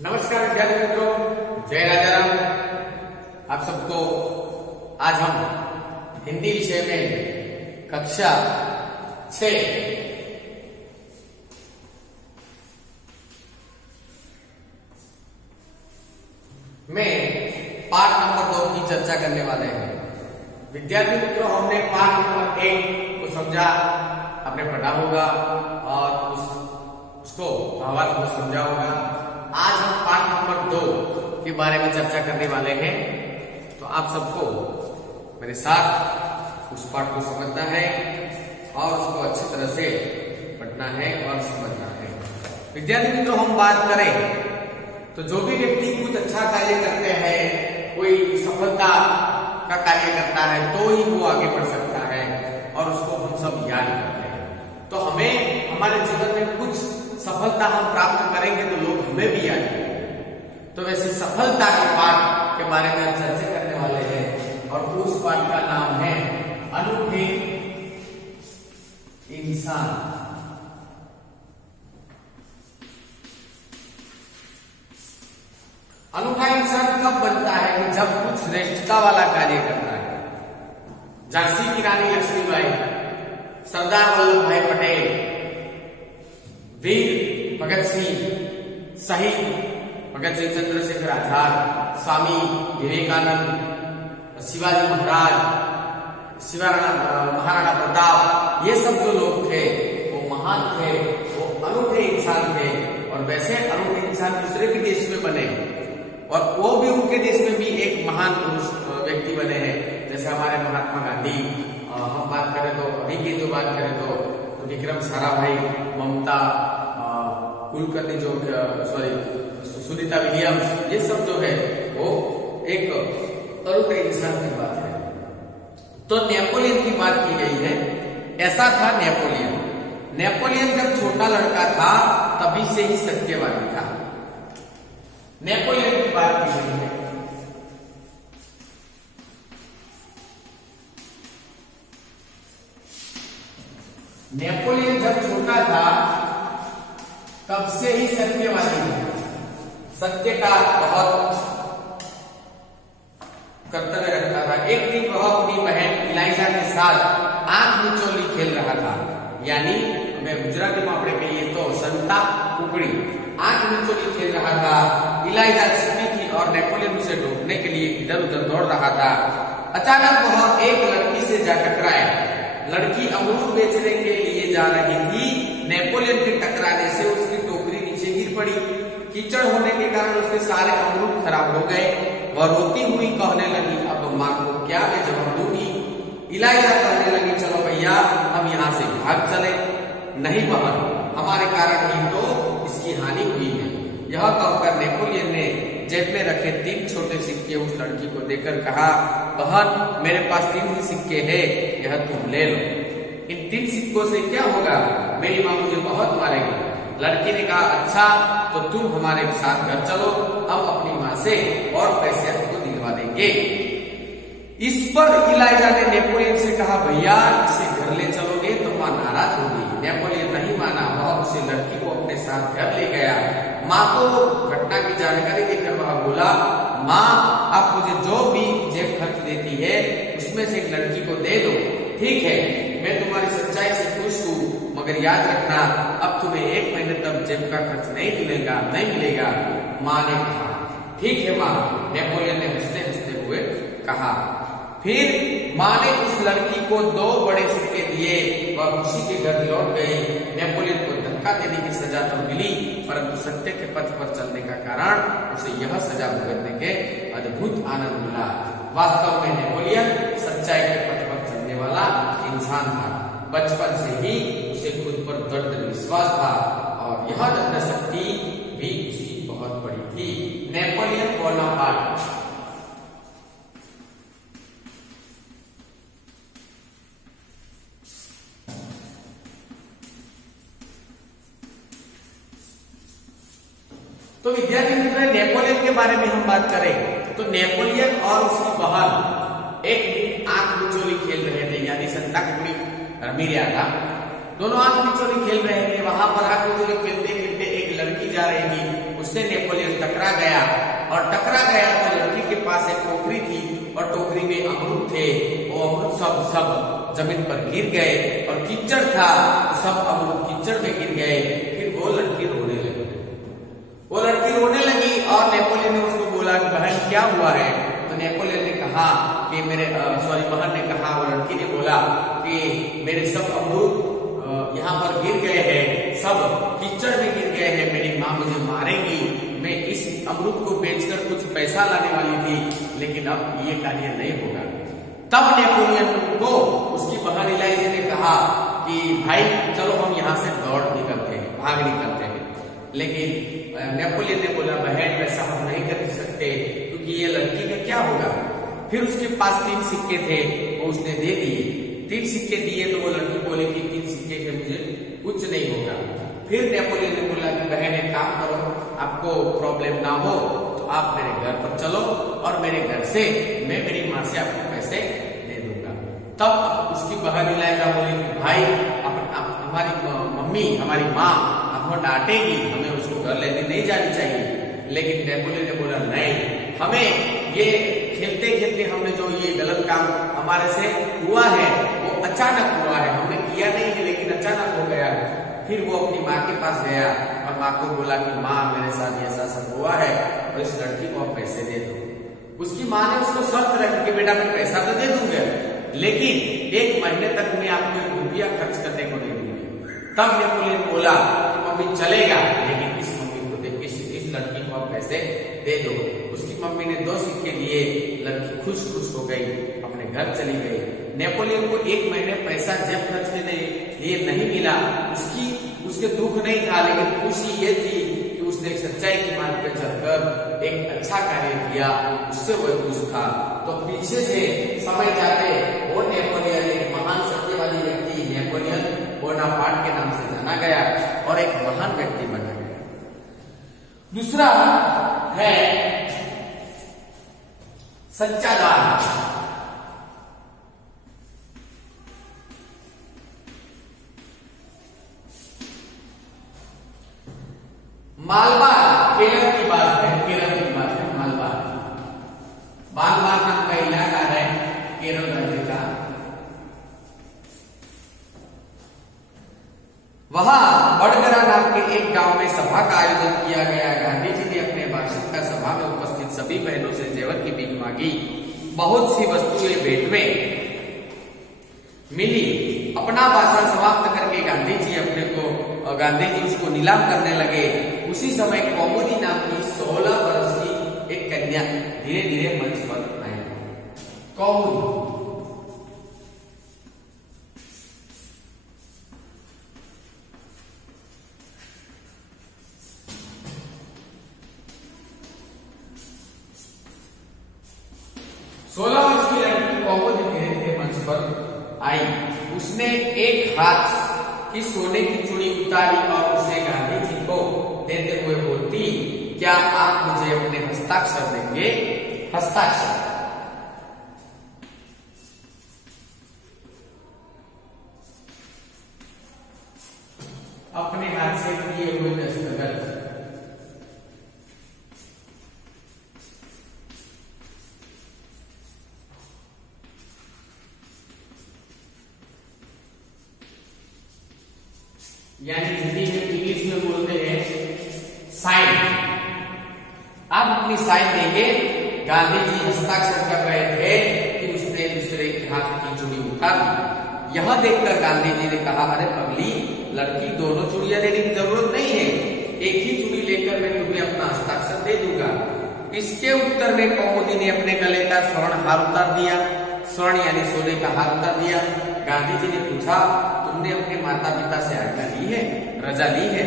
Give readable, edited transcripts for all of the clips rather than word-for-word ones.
नमस्कार विद्यार्थी मित्रों, जय राजा राम। आप सबको आज हम हिंदी विषय में कक्षा 6 में पाठ नंबर 2 की चर्चा करने वाले हैं। विद्यार्थी मित्रों, हमने पाठ नंबर 1 को समझा, आपने पढ़ा होगा और उसको भावार्थ को समझा होगा। आज हम पाठ नंबर 2 के बारे में चर्चा करने वाले हैं। तो आप सबको मेरे साथ उस पाठ को समझना है और उसको अच्छी तरह से पढ़ना है और समझना है। विद्यार्थी मित्रों, हम बात करें तो जो भी व्यक्ति कुछ अच्छा कार्य करते हैं, कोई सफलता का कार्य करता है, तो ही वो आगे बढ़ सकता है और उसको हम सब याद करते हैं। तो हमें हमारे जीवन में कुछ सफलता हम प्राप्त करेंगे तो लोग हमें भी याद करेंगे। तो वैसे सफलता के पाठ के बारे में चर्चा करने वाले हैं और उस पाठ का नाम है अनूठे इंसान। अनूठा इंसान कब बनता है कि जब कुछ श्रेष्ठता वाला कार्य करता है। झांसी की रानी लक्ष्मीबाई, सरदार वल्लभ भाई पटेल, वीर भगत सिंह, शहीद भगत सिंह चंद्रशेखर आजाद, स्वामी विवेकानंद, शिवाजी महाराज, महाराणा प्रताप, ये सब जो लोग थे वो महान थे, वो अनूठे इंसान थे। और वैसे अनूठे इंसान दूसरे भी देश में बने और वो भी उनके देश में भी एक महान पुरुष व्यक्ति बने हैं। जैसे हमारे महात्मा गांधी, हम बात करें तो अभी की जो बात करें तो विक्रम साराभाई, ममता कुलकर्णी, जो सुनीता विलियम्स, ये सब जो है वो एक अनूठे इंसान की बात है। तो नेपोलियन की बात की गई है। ऐसा था नेपोलियन जब छोटा लड़का था तभी से ही सत्यवादी था। नेपोलियन की बात की गई है। नेपोलियन जब छोटा था तब से ही सत्यवादी था। सत्य का बहुत कर्तव्य रखता था। एक दिन वह अपनी बहन इलाइजा के साथ आंख मिचौली खेल रहा था, यानी मैं गुजराती में आपने कहिए तो संता कुकड़ी, आंख मिचौली खेल रहा था। इलाइजा छिपी थी और नेपोलियन उसे ढूंढने के लिए इधर उधर दौड़ रहा था। अचानक वह एक लड़की से जा टकराया। लड़की अमरूद बेचने के लिए जा रही थी। नेपोलियन के टकराने से उसकी टोकरी नीचे गिर पड़ी। कीचड़ होने के कारण उसके सारे अमरूद खराब हो गए। वह रोती हुई कहने लगी, अब माँ को क्या मैं जवाब दूंगी। इलाइजा कहने लगी, चलो भैया हम यहाँ से भाग चले। नहीं बहन, हमारे कारण ही तो इसकी हानि हुई है। यह कहकर नेपोलियन ने जेब में रखे 3 छोटे सिक्के उस लड़की को देकर कहा, बहन मेरे पास 3 ही सिक्के हैं, यह तुम ले लो। इन 3 सिक्कों से क्या होगा, मेरी माँ मुझे बहुत मारेगी। लड़की ने कहा, अच्छा तो तुम हमारे साथ घर चलो, हम अपनी माँ से और पैसे आपको दिलवा देंगे। इस पर इलाइजा ने नेपोलियन से कहा, भैया इसे घर ले चलोगे तो माँ नाराज होगी। नेपोलियन नहीं माना, वह उसे लड़की को अपने साथ घर ले गया। माँ को घटना की जानकारी देकर वह बोला, माँ आप मुझे जो भी जेब खर्च देती है उसमें से एक लड़की को दे दो। ठीक है, मैं तुम्हारी सच्चाई से खुश हूँ, मगर याद रखना अब तुम्हें 1 महीने तक जेब का खर्च नहीं मिलेगा। माँ ने कहा, ठीक है माँ, नेपोलियन ने हंसते हंसते हुए कहा। फिर माँ ने उस लड़की को 2 बड़े सिक्के दिए। वह खुशी के घर लौट गई। नेपोलियन को धक्का देने की सजा तो मिली, परंतु सत्य के पथ पर चलने का कारण उसे यह सजा भुगतने के अद्भुत आनंद मिला। वास्तव में नेपोलियन सच्चाई के पथ पर चलने वाला इंसान था। बचपन से ही उसे खुद पर दृढ़ विश्वास था और यह दृढ़ शक्ति भी उसकी बहुत बड़ी थी। Napoleon Bonaparte. तो विद्यार्थी मित्र, नेपोलियन के बारे में हम बात करें तो नेपोलियन और उसकी बहन एक दिन आंख मिचौली खेल रहे थे, यानी संता कुकड़ी रमी रहा था। दोनों आंख मिचौली खेल रहे थे। वहां पर आंख मिचौली खेलते खेलते एक लड़की जा रही थी। उससे नेपोलियन टकरा गया और टकरा गया तो लड़की के पास एक टोकरी थी और टोकरी में अमरूद थे। वो अमरूद सब जमीन पर गिर गए और कीचड़ था, सब अमरूद कीचड़ में गिर गए। फिर वो लड़की रोने लगी। वो लड़की रोने लगी और नेपोलियन ने उसको बोला कि बहन क्या हुआ है? तो नेपोलियन ने कहा कि बहन ने कहा, वो लड़की ने बोला कि मेरे सब अमरूद यहाँ पर गिर गए हैं, सब कीचड़ में गिर गए हैं, मेरी माँ मुझे मारेगी। मैं इस अमरूद को बेचकर कुछ पैसा लाने वाली थी, लेकिन अब ये कार्य नहीं होगा। तब नेपोलियन को उसकी बहन इलाइजा ने कहा कि भाई चलो हम यहाँ से दौड़ निकलते हैं, भाग निकलते हैं। लेकिन नेपोलियन ने बोला बहन वैसा हम नहीं कर सकते, क्योंकि ये लड़की का क्या होगा। फिर उसके पास 3 सिक्के थे, वो उसने दे दिए। 3 सिक्के दिए तो वो लड़की बोली कि 3 सिक्के के मुझे कुछ नहीं होगा। फिर नेपोलियन ने बोला कि बहन एक काम करो, आपको प्रॉब्लम ना हो तो आप मेरे घर पर चलो और मेरे घर से मैं मेरी माँ से आपको पैसे दे दूंगा। तब उसकी बहन इलाइजा बोली कि भाई हमारी मम्मी, हमारी माँ हमको डांटेगी, हमें उसको घर लेने नहीं जानी चाहिए। लेकिन नेपोलियन ने बोला नहीं, हमें ये खेलते खेलते हमने जो ये गलत काम हमारे से हुआ है वो अचानक हुआ है, हमने किया नहीं है लेकिन अचानक हो गया। फिर वो अपनी माँ के पास गया और माँ को बोला कि माँ मेरे साथ ऐसा सब हुआ है और इस लड़की को आप पैसे दे दो। उसकी माँ ने उसको शर्त रखी कि बेटा मैं पैसा तो दे दूंगा, लेकिन 1 महीने तक मैं आपको 1 रुपया खर्च करने को नहीं दूंगी। तब नेपोलियन बोला कि मम्मी चलेगा, लेकिन इस मम्मी को इस लड़की को आप पैसे दे दो। उसकी मम्मी ने 2 सिक्के दिए, लड़की खुश हो गई, अपने घर चली गई। नेपोलियन को 1 महीने पैसा जेब खर्च के लिए नहीं मिला, उसके दुख नहीं था, लेकिन खुशी ये थी कि उसने एक सच्चाई की मार्ग पे चलकर एक अच्छा कार्य किया, उससे वो खुश था। तो पीछे से समय जाते वो नेपोलियन एक महान सत्यवादी व्यक्ति नेपोलियन बोनापार्ट के नाम से जाना गया और एक महान व्यक्ति बना गया। दूसरा है सच्चा दान। मालबार केरल की बात है। मालबार नाम का इलाका है केरल राज्य का। वहां बड़गरा नाम के एक गांव में सभा का आयोजन किया गया। गांधी जी ने अपने वार्षिक का सभा में उपस्थित सभी बहनों से जेवर की भीख मांगी। बहुत सी वस्तुएं भेंट में मिली। अपना भाषण समाप्त करके गांधी जी उसको नीलाम करने लगे। उसी समय कौमुदी नाम की 16 वर्ष की एक कन्या धीरे धीरे मंच पर आई। कौमुदी 16 वर्ष की लड़की कौमुदी धीरे धीरे मंच पर आई। उसने एक हाथ की सोने की चूड़ी उतारी और उसे गांधी जी को देते हुए बोलती, क्या आप मुझे अपने हस्ताक्षर देंगे? हस्ताक्षर अपने हाथ से किए हुए दस्तखत। यानी हिंदी में इंग्लिश में बोलते हैं साइन। आप अपनी साइन देंगे। गांधी जी हस्ताक्षर कर रहे थे कि उसने दूसरे के हाथ की चूड़ी उतार दी। यह देखकर गांधी जी ने कहा, अरे पगली लड़की, दोनों चूड़ियां देने की जरूरत नहीं है, एक ही चूड़ी लेकर मैं तुम्हें अपना हस्ताक्षर दे दूंगा। इसके उत्तर में कौमुदी ने अपने गले का स्वर्ण हार उतार दिया। स्वर्ण यानी सोने का हार उतार दिया। गांधी जी ने पूछा, तुमने अपने माता पिता से आज्ञा ली है, रजा ली है?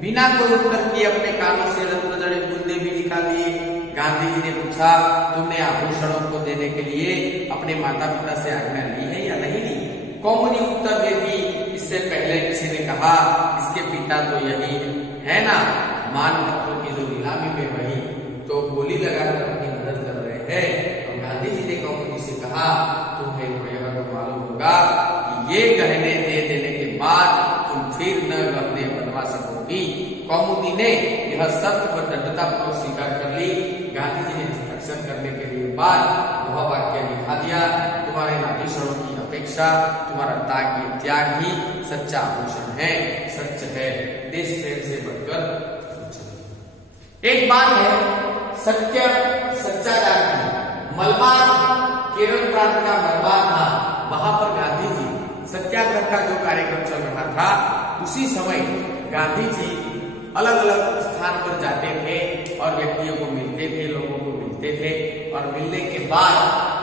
बिना कोई उत्तर किए अपने कानों से रत्न जड़ित बुंदे भी निकाल दिए। गांधी जी ने पूछा, तुमने आभूषणों को देने के लिए अपने माता पिता से आज्ञा ली है या नहीं ली? कौमुदी उत्तर देती, इससे पहले किसी ने कहा, इसके पिता तो यही है ना, मान पत्रों की जो नीलामी में वही तो गोली लगाकर अपनी मदद कर रहे हैं। और गांधी जी ने कौमुदी से कहा, तुम्हें यह तो मालूम होगा कि ये गहने दे देने के बाद तुम फिर न गहने बनवा सकोगी। कौमुदी ने यह शर्त पर दृढ़तापूर्वक स्वीकार कर ली। गांधी जी ने हस्ताक्षर करने के लिए बाद वह वाक्य लिखा दिया, तुम्हारे नाभीषणों की अपेक्षा तुम्हारा त्याग ही सच्चा आभूषण है, सच है, देश प्रेम से बढ़कर। एक बात है सत्य सच्चा गांधी। मलबार केरल प्रांत का मलबार था, वहां पर गांधी जी सत्याग्रह का जो कार्यक्रम चल रहा था, उसी समय गांधी जी अलग अलग स्थान पर जाते थे और व्यक्तियों को मिलते थे, लोगों को मिलते थे और मिलने के बाद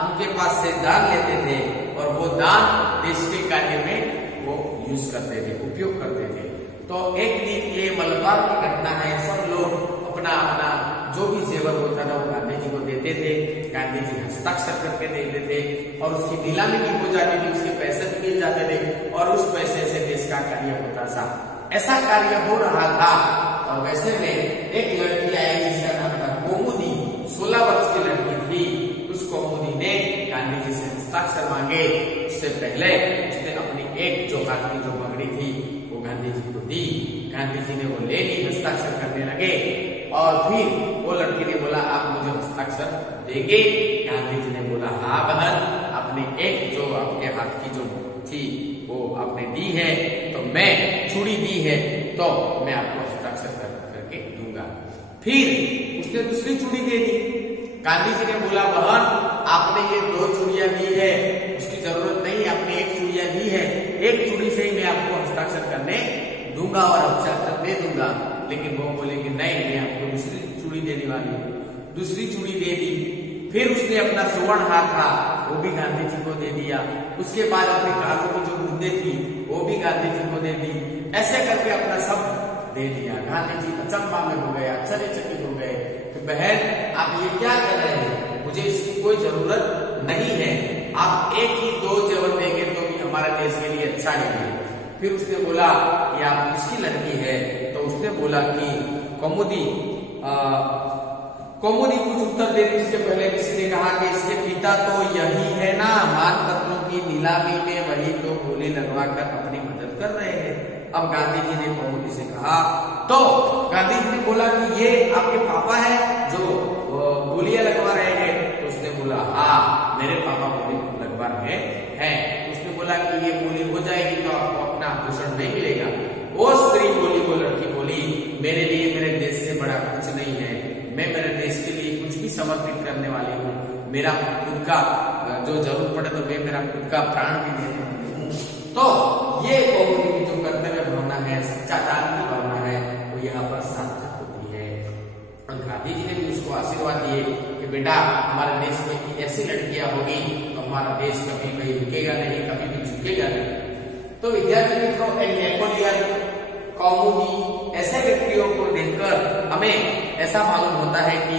उनके पास से दान लेते थे और वो दान देश के कार्य में वो यूज करते थे, उपयोग करते थे। तो एक दिन ये मलबार की घटना है, सब लोग अपना अपना जो भी जेवर होता था वो गांधी जी को देते थे, गांधी जी हस्ताक्षर करके देते थे और उसकी नीलामी भी हो जाती थी, उसके पैसे भी मिल जाते थे और उस पैसे से देश का कार्य होता था। ऐसा कार्य हो रहा था और वैसे में एक लड़की आई जिसका नाम था कौमुदी, 16 वर्ष की लड़की थी। उस कौमुदी ने गांधी जी से हस्ताक्षर मांगे। उससे पहले उसने अपनी एक जो हाथ की जो पगड़ी थी वो गांधी जी को दी। गांधी जी ने वो ले ली, हस्ताक्षर करने लगे और फिर वो लड़की ने बोला आप मुझे हस्ताक्षर देंगे? गांधी जी ने बोला हाँ बहन, आपने एक जो आपके हाथ की जो थी वो आपने दी है, तो मैं चूड़ी दी है तो मैं आपको हस्ताक्षर करके दूंगा। फिर उसने दूसरी चूड़ी दे दी। गांधी जी ने बोला बहन आपने ये 2 चूड़ियां दी है, उसकी जरूरत नहीं, आपने एक चूड़ियां दी है, एक चूड़ी से ही मैं आपको हस्ताक्षर करने दूंगा और हस्ताक्षर दे दूंगा। लेकिन वो बोले कि नहीं, मैं आपको दूसरी चूड़ी देने वाली हूँ। दूसरी चूड़ी दे दी। फिर उसने अपना सुवर्ण हार था वो भी गांधी जी को दे दिया। उसके बाद अपने कानों की जो बूंदे थी वो भी गांधी जी को दे दी। ऐसे करके अपना सब दे दिया। गांधी जी अचंभा में हो गए, आश्चर्यचकित हो गए कि बहन आप ये क्या कर रहे हैं, मुझे इसकी कोई जरूरत नहीं है, आप एक ही 2 जेवर देंगे तो भी हमारे देश के लिए अच्छा नहीं है। फिर उसने बोला कि आप किसकी लड़की है? तो उसने बोला कि कौमुदी कुछ उत्तर देते इसके पहले किसी ने कहा कि इसके पिता तो यही है ना, मानपत्रों की नीलामी में वही तो बोली लगवा कर अपनी मदद कर रहे हैं। अब गांधी जी ने कौमुदी से कहा, तो गांधी जी ने बोला कि ये आपके पापा है जो बोलियां लगवा रहे हैं? तो उसने बोला हाँ मेरे पापा बोली लगवा रहे हैं। उसने बोला कि ये बोली हो जाएगी तो आपको अपना आभूषण नहीं मिलेगा। वो स्त्री बोली, वो लड़की बोली मेरे लिए मेरे देश से बड़ा कुछ नहीं है, मैं मेरे देश के लिए कुछ भी समर्पित करने वाली हूँ, मेरा खुद का जो जरूरत पड़े तो मैं मेरा खुद का प्राण भी देने वाली हूँ। तो ये कौमुदी की जो कर्तव्य भावना है, सच्चा दान की भावना है, वो यहाँ पर सार्थक होती है। और गांधी जी ने भी उसको आशीर्वाद दिए कि बेटा हमारे देश में ऐसी लड़कियां होगी तो हमारा देश कभी भी रुकेगा नहीं, कभी भी झुकेगा नहीं। तो विद्यार्थी मित्रों, नेपोलियन, कौमुदी ऐसे व्यक्तियों को देखकर हमें ऐसा मालूम होता है कि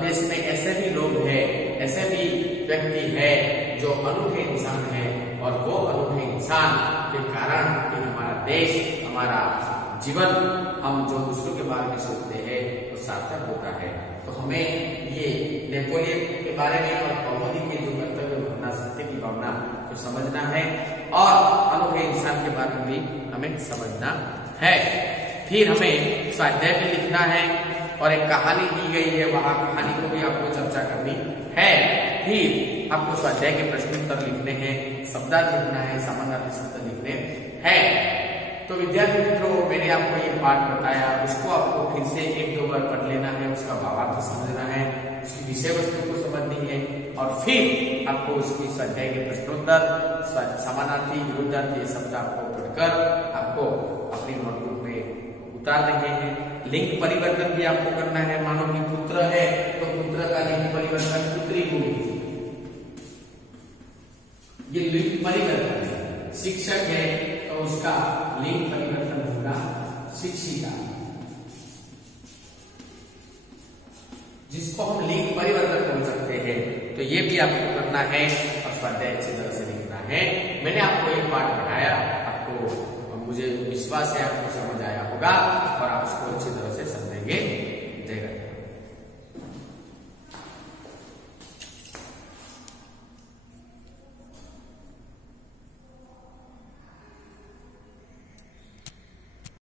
देश में ऐसे भी लोग हैं, ऐसे भी व्यक्ति हैं जो अनूठे इंसान हैं और वो अनूठे इंसान के कारण हमारा देश, हमारा जीवन, हम जो दूसरों के बारे में सोचते हैं वो सार्थक होता है। तो हमें ये नेपोलियन के बारे में और कौमुदी के जो कर्तव्य भावना, सत्य की भावना को समझना है और अनूठे इंसान के बारे में भी हमें समझना है। फिर हमें स्वाध्याय में लिखना है और एक कहानी दी गई है, वहां कहानी को भी आपको चर्चा करनी है। फिर आपको स्वाध्याय के प्रश्नोत्तर लिखने हैं, शब्दार्थ लिखना है, समानार्थी शब्द लिखने हैं। तो विद्यार्थी मित्रों, मैंने आपको ये पाठ बताया, उसको आपको फिर से 1-2 बार पढ़ लेना है, उसका भावार्थ समझना है, उसकी विषय वस्तु को समझनी है और फिर आपको उसकी स्वाध्याय के प्रश्नोत्तर, समानार्थी, विरुद्धार्थी ये शब्द आपको पढ़कर आपको अपनी नोटबुक में उतार रहे हैं। लिंग परिवर्तन भी आपको करना है। मानो कि पुत्र है तो पुत्र का लिंग परिवर्तन पुत्री होगी, ये लिंग परिवर्तन है। शिक्षक है तो उसका लिंग परिवर्तन होगा शिक्षिका, जिसको हम लिंग परिवर्तन बोल सकते हैं। तो ये भी आपको करना है और स्वाध्याय अच्छी तरह से लिखना है। मैंने आपको एक पाठ पढ़ाया, आपको मुझे विश्वास है आपको समझ आया होगा।